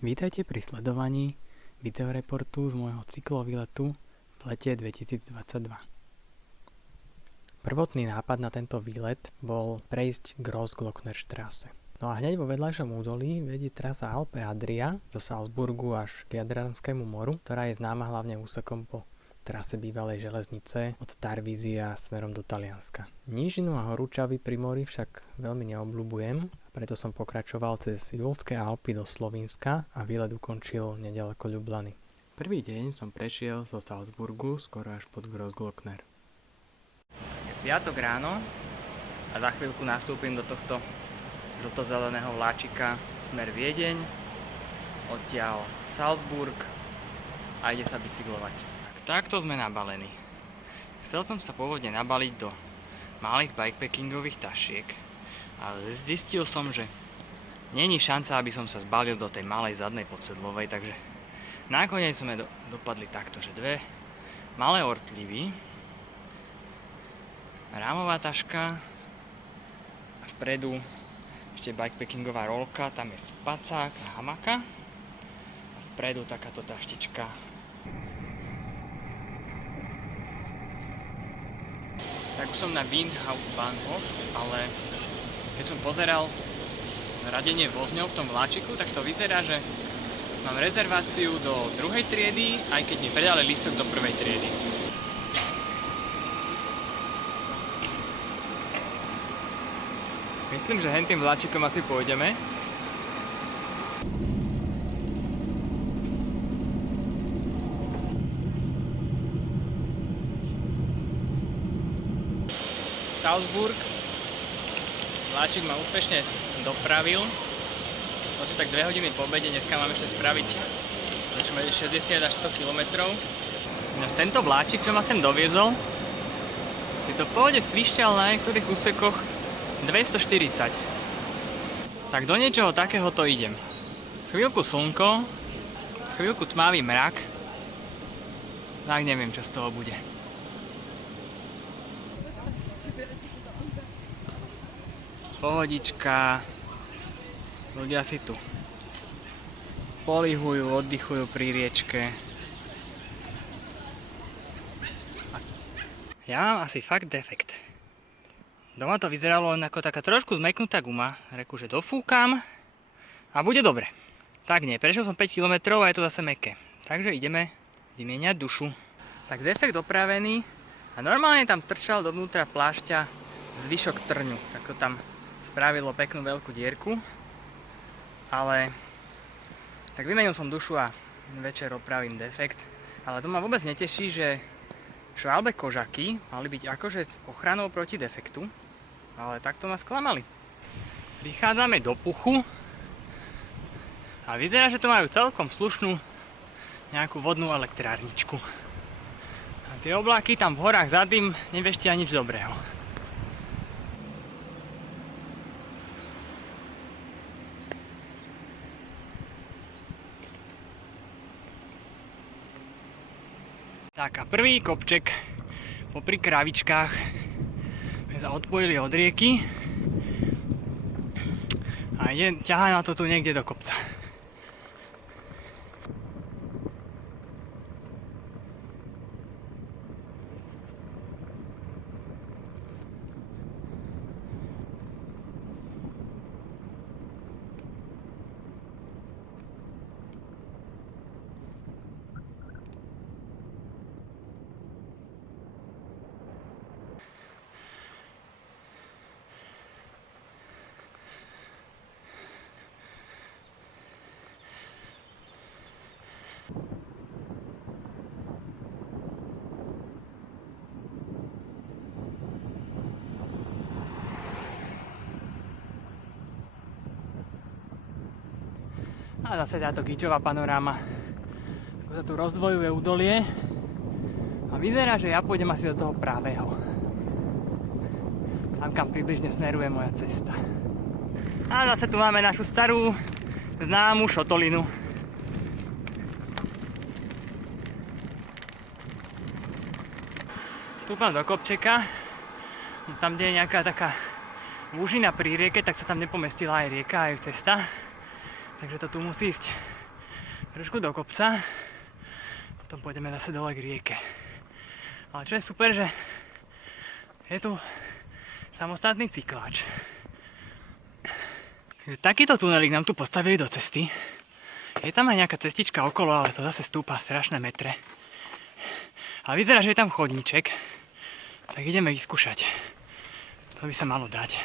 Vítajte pri sledovaní videoreportu z môjho cyklovýletu v lete 2022. Prvotný nápad na tento výlet bol prejsť Großglocknerstraße. No a hneď vo vedľajšom údolí vedie trasa Alpe Adria zo Salzburgu až k Jadranskému moru, ktorá je známa hlavne úsekom po trase bývalej železnice od Tarvízia smerom do Talianska. Nížinu a horúčavy pri mori však veľmi neobľúbujem, preto som pokračoval cez Jurské Alpy do Slovinska a výlet ukončil neďaleko Ljubljany. Prvý deň som prešiel zo Salzburgu skoro až pod Großglockner. Je piatok ráno a za chvíľku nastúpim do tohto žltozeleného vláčika smer Viedeň, odtiaľ Salzburg a ide sa bicyklovať. Takto sme nabalení. Chcel som sa pôvodne nabaliť do malých bikepackingových tašiek, ale zistil som, že není šanca, aby som sa zbalil do tej malej zadnej podsedlovej, takže nakoniec sme dopadli takto, že dve malé ortlivy, rámová taška a vpredu ešte bikepackingová rolka, tam je spacák a hamaka a vpredu takáto taštička. Tak už som na Wienhauptbahnhof, ale keď som pozeral radenie vozňov v tom vláčiku, tak to vyzerá, že mám rezerváciu do druhej triedy, aj keď mi predali lístok do prvej triedy. Myslím, že hentým vláčikom asi pôjdeme. Salzburg. Vláčik ma úspešne dopravil. Som si tak 2 hodiny po obede, dneska mám ešte spraviť 60 až 100 km. No, tento vláčik, čo ma sem doviezol, si to v pohode svišťal na niektorých úsekoch 240. Tak do niečoho takéhoto idem. Chvíľku slnko, chvíľku tmavý mrak, tak neviem, čo z toho bude. Pohodička, ľudia si tu polihujú, oddychujú pri riečke. Ja mám asi fakt defekt. Doma to vyzeralo len ako taká trošku zmeknutá guma. Reku, že dofúkam a bude dobre. Tak nie, prešiel som 5 km a je to zase mäkké. Takže ideme vymieňať dušu. Tak defekt opravený a normálne tam trčal dovnútra plášťa zvyšok trňu. Tak to tam spravilo peknú veľkú dierku, ale tak vymenil som dušu a večer opravím defekt, ale to ma vôbec neteší, že Schwalbe kožaky mali byť akože s ochranou proti defektu, ale takto ma sklamali. Prichádzame do Puchu a vyzerá, že to majú celkom slušnú nejakú vodnú elektrárničku. A tie oblaky tam v horách za tým neveštia nič dobrého. Tak a prvý kopček popri Krávičkách sme sa odpojili od rieky a ťahá na to tu niekde do kopca. A zase táto kičová panoráma. Ako sa tu rozdvojuje údolie. A vyzerá, že ja pôjdem asi do toho pravého. Tam, kam približne smeruje moja cesta. A zase tu máme našu starú známu šotolinu. Stúpam do kopčeka. Tam, kde je nejaká taká úžina pri rieke, tak sa tam nepomestila aj rieka, aj cesta. Takže to tu musí ísť trošku do kopca, potom pôjdeme zase dole k rieke. Ale čo je super, že je tu samostatný cykláč. Takýto tunelík nám tu postavili do cesty. Je tam aj nejaká cestička okolo, ale to zase stúpa strašné metre. Ale vyzerá, že je tam chodníček. Tak ideme vyskúšať. To by sa malo dať.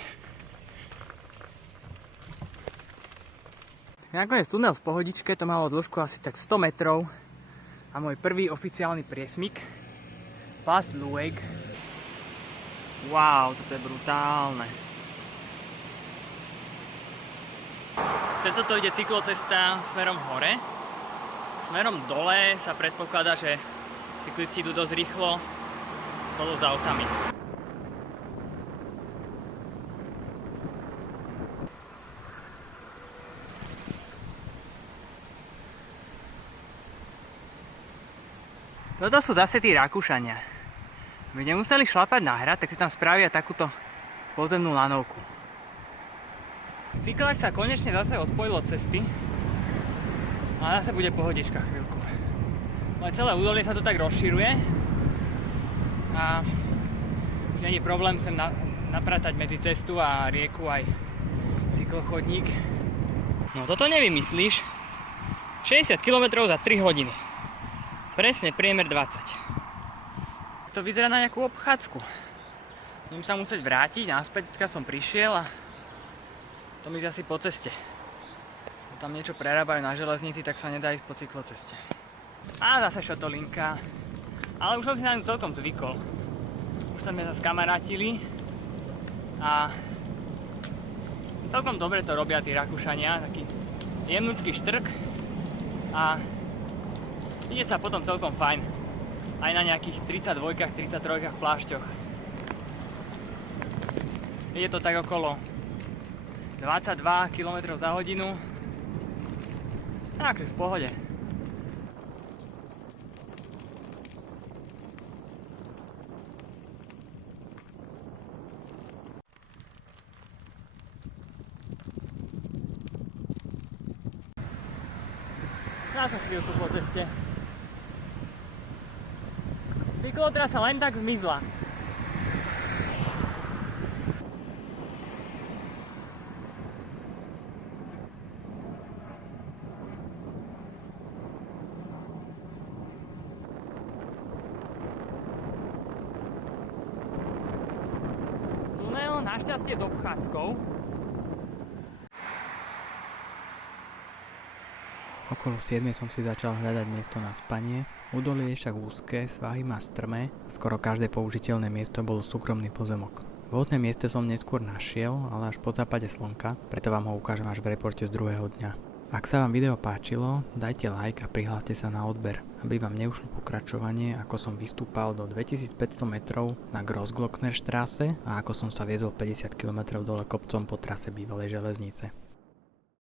Nakoniec tunel v pohodičke, to malo dĺžku asi tak 100 metrov. A môj prvý oficiálny priesmyk. Pas Lueg. Wow, toto je brutálne. Cez toto ide cyklocesta smerom hore. Smerom dole sa predpokladá, že cyklisti idú dosť rýchlo spolu s autami. Toto sú zase tí Rakúšania. My nemuseli šlapať na hrad, tak si tam spravia takúto pozemnú lanovku. Cykláč sa konečne zase odpojil od cesty a zase bude pohodička chvíľku. Ale celé údolie sa to tak rozširuje a už nie je problém sem napratať medzi cestu a rieku aj cyklochodník. No toto nevymyslíš. 60 km za 3 hodiny. Presne priemer 20. To vyzerá na nejakú obchádzku. Budem sa musieť vrátiť, naspäť som prišiel a to mi asi po ceste. Tam niečo prerábajú na železnici, tak sa nedá ísť po cykloceste. A zase šotolinka. Ale už som si na ňu celkom zvykol. Už sa sme sa skamarátili a celkom dobre to robia tí Rakúšania. Taký jemnúčky štrk a ide sa potom celkom fajn. Aj na nejakých 32, 33 plášťoch. Ide to tak okolo 22 km za hodinu. Takže v pohode. Dá sa chvíľku po ceste. Cyklotrasa len tak zmizla. Tunel našťastie s obchádzkou. Okolo 7 som si začal hľadať miesto na spanie. Údolie je však úzke, svahy má strmé, skoro každé použiteľné miesto bol súkromný pozemok. Vhodné miesto som neskôr našiel, ale až po západe slnka, preto vám ho ukážem až v reporte z druhého dňa. Ak sa vám video páčilo, dajte like a prihláste sa na odber, aby vám neušlo pokračovanie, ako som vystúpal do 2500 metrov na Grossglocknerstraße a ako som sa viezol 50 km dole kopcom po trase bývalej železnice.